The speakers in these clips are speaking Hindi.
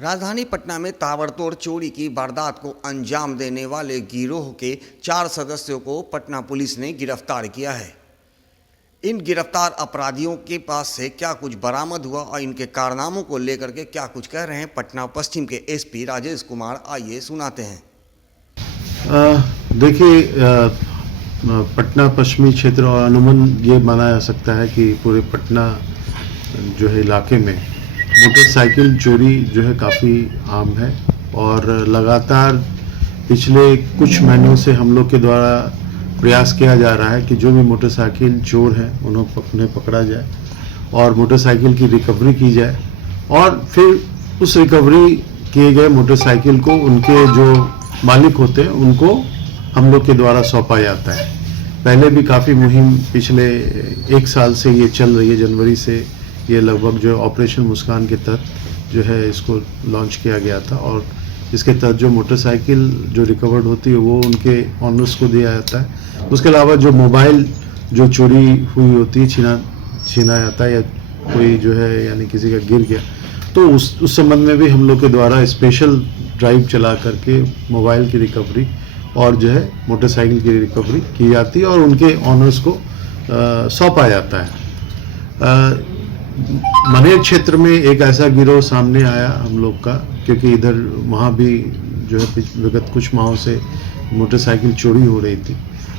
राजधानी पटना में ताबड़तोड़ चोरी की वारदात को अंजाम देने वाले गिरोह के 4 सदस्यों को पटना पुलिस ने गिरफ्तार किया है। इन गिरफ्तार अपराधियों के पास से क्या कुछ बरामद हुआ और इनके कारनामों को लेकर के क्या कुछ कह रहे हैं पटना पश्चिम के एसपी राजेश कुमार, आइए सुनाते हैं। देखिए, पटना पश्चिमी क्षेत्र और अनुमान ये माना जा सकता है कि पूरे पटना जो है इलाके में मोटरसाइकिल चोरी जो है काफ़ी आम है और लगातार पिछले कुछ महीनों से हम लोग के द्वारा प्रयास किया जा रहा है कि जो भी मोटरसाइकिल चोर हैं उन्हें पकड़ा जाए और मोटरसाइकिल की रिकवरी की जाए और फिर उस रिकवरी किए गए मोटरसाइकिल को उनके जो मालिक होते हैं उनको हम लोग के द्वारा सौंपा जाता है। पहले भी काफ़ी मुहिम पिछले 1 साल से ये चल रही है। जनवरी से ये लगभग जो ऑपरेशन मुस्कान के तहत जो है इसको लॉन्च किया गया था और इसके तहत जो मोटरसाइकिल जो रिकवर्ड होती है वो उनके ऑनर्स को दिया जाता है। उसके अलावा जो मोबाइल जो चोरी हुई होती है छीना जाता है या कोई जो है यानी किसी का गिर गया तो उस संबंध में भी हम लोग के द्वारा स्पेशल ड्राइव चला करके मोबाइल की रिकवरी और जो है मोटरसाइकिल की रिकवरी की जाती है और उनके ऑनर्स को सौंपा जाता है। मनेर क्षेत्र में एक ऐसा गिरोह सामने आया हम लोग का, क्योंकि इधर वहाँ भी जो है विगत कुछ माहों से मोटरसाइकिल चोरी हो रही थी,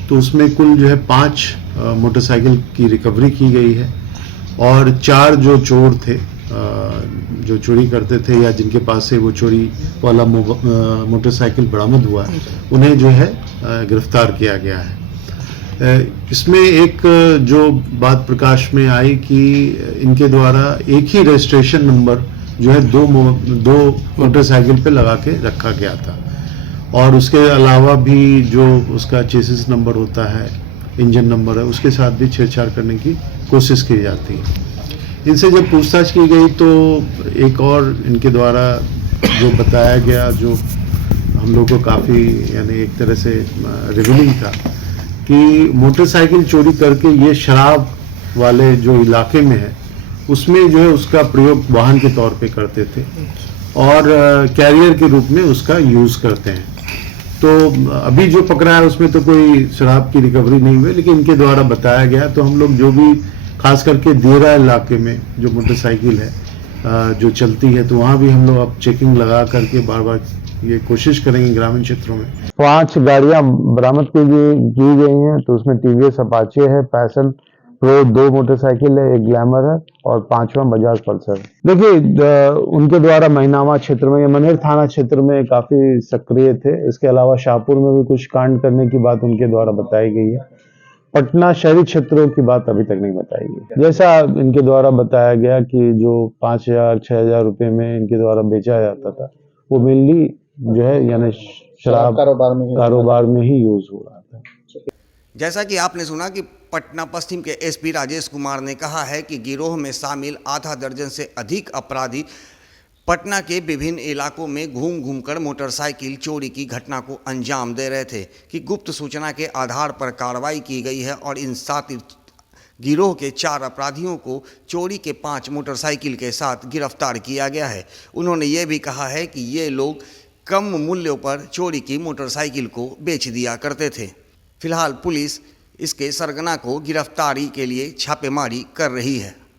तो उसमें कुल जो है 5 मोटरसाइकिल की रिकवरी की गई है और 4 जो चोर थे जो चोरी करते थे या जिनके पास से वो चोरी वाला मोटरसाइकिल बरामद हुआ उन्हें जो है गिरफ्तार किया गया है। इसमें एक जो बात प्रकाश में आई कि इनके द्वारा एक ही रजिस्ट्रेशन नंबर जो है दो मोटरसाइकिल पे लगा के रखा गया था और उसके अलावा भी जो उसका चेसिस नंबर होता है, इंजन नंबर है, उसके साथ भी छेड़छाड़ करने की कोशिश की जाती है। इनसे जब पूछताछ की गई तो एक और इनके द्वारा जो बताया गया जो हम लोग को काफ़ी यानी एक तरह से रिवीलिंग था कि मोटरसाइकिल चोरी करके ये शराब वाले जो इलाके में है उसमें जो है उसका प्रयोग वाहन के तौर पे करते थे और कैरियर के रूप में उसका यूज़ करते हैं। तो अभी जो पकड़ा है उसमें तो कोई शराब की रिकवरी नहीं हुई, लेकिन इनके द्वारा बताया गया तो हम लोग जो भी खास करके देरा इलाके में जो मोटरसाइकिल है जो चलती है तो वहाँ भी हम लोग अब चेकिंग लगा करके बार बार ये कोशिश करेंगे ग्रामीण क्षेत्रों में। 5 गाड़ियां बरामद की गई हैं, तो उसमें टीवीएस अपाचे है, पैशन प्रो 2 मोटरसाइकिल है, एक ग्लैमर है और 5वां बजाज पल्सर। देखिए, उनके द्वारा महिनावा क्षेत्र में या मनेर थाना क्षेत्र में काफी सक्रिय थे। इसके अलावा शाहपुर में भी कुछ कांड करने की बात उनके द्वारा बताई गई है। पटना शहरी क्षेत्रों की बात अभी तक नहीं बताई गई। जैसा इनके द्वारा बताया गया कि जो 5,000-6,000 रुपए में इनके द्वारा बेचा जाता था वो मेनली जो है यानी शराब कारोबार में ही यूज हो रहा था। जैसा कि आपने सुना कि पटना पश्चिम के एसपी राजेश कुमार ने कहा है कि गिरोह में शामिल आधा दर्जन से अधिक अपराधी पटना के विभिन्न इलाकों में घूम घूमकर मोटरसाइकिल चोरी की घटना को अंजाम दे रहे थे कि गुप्त सूचना के आधार पर कार्रवाई की गई है और इन 7 गिरोह के 4 अपराधियों को चोरी के 5 मोटरसाइकिल के साथ गिरफ्तार किया गया है। उन्होंने ये भी कहा है कि ये लोग कम मूल्यों पर चोरी की मोटरसाइकिल को बेच दिया करते थे। फिलहाल पुलिस इसके सरगना को गिरफ्तारी के लिए छापेमारी कर रही है।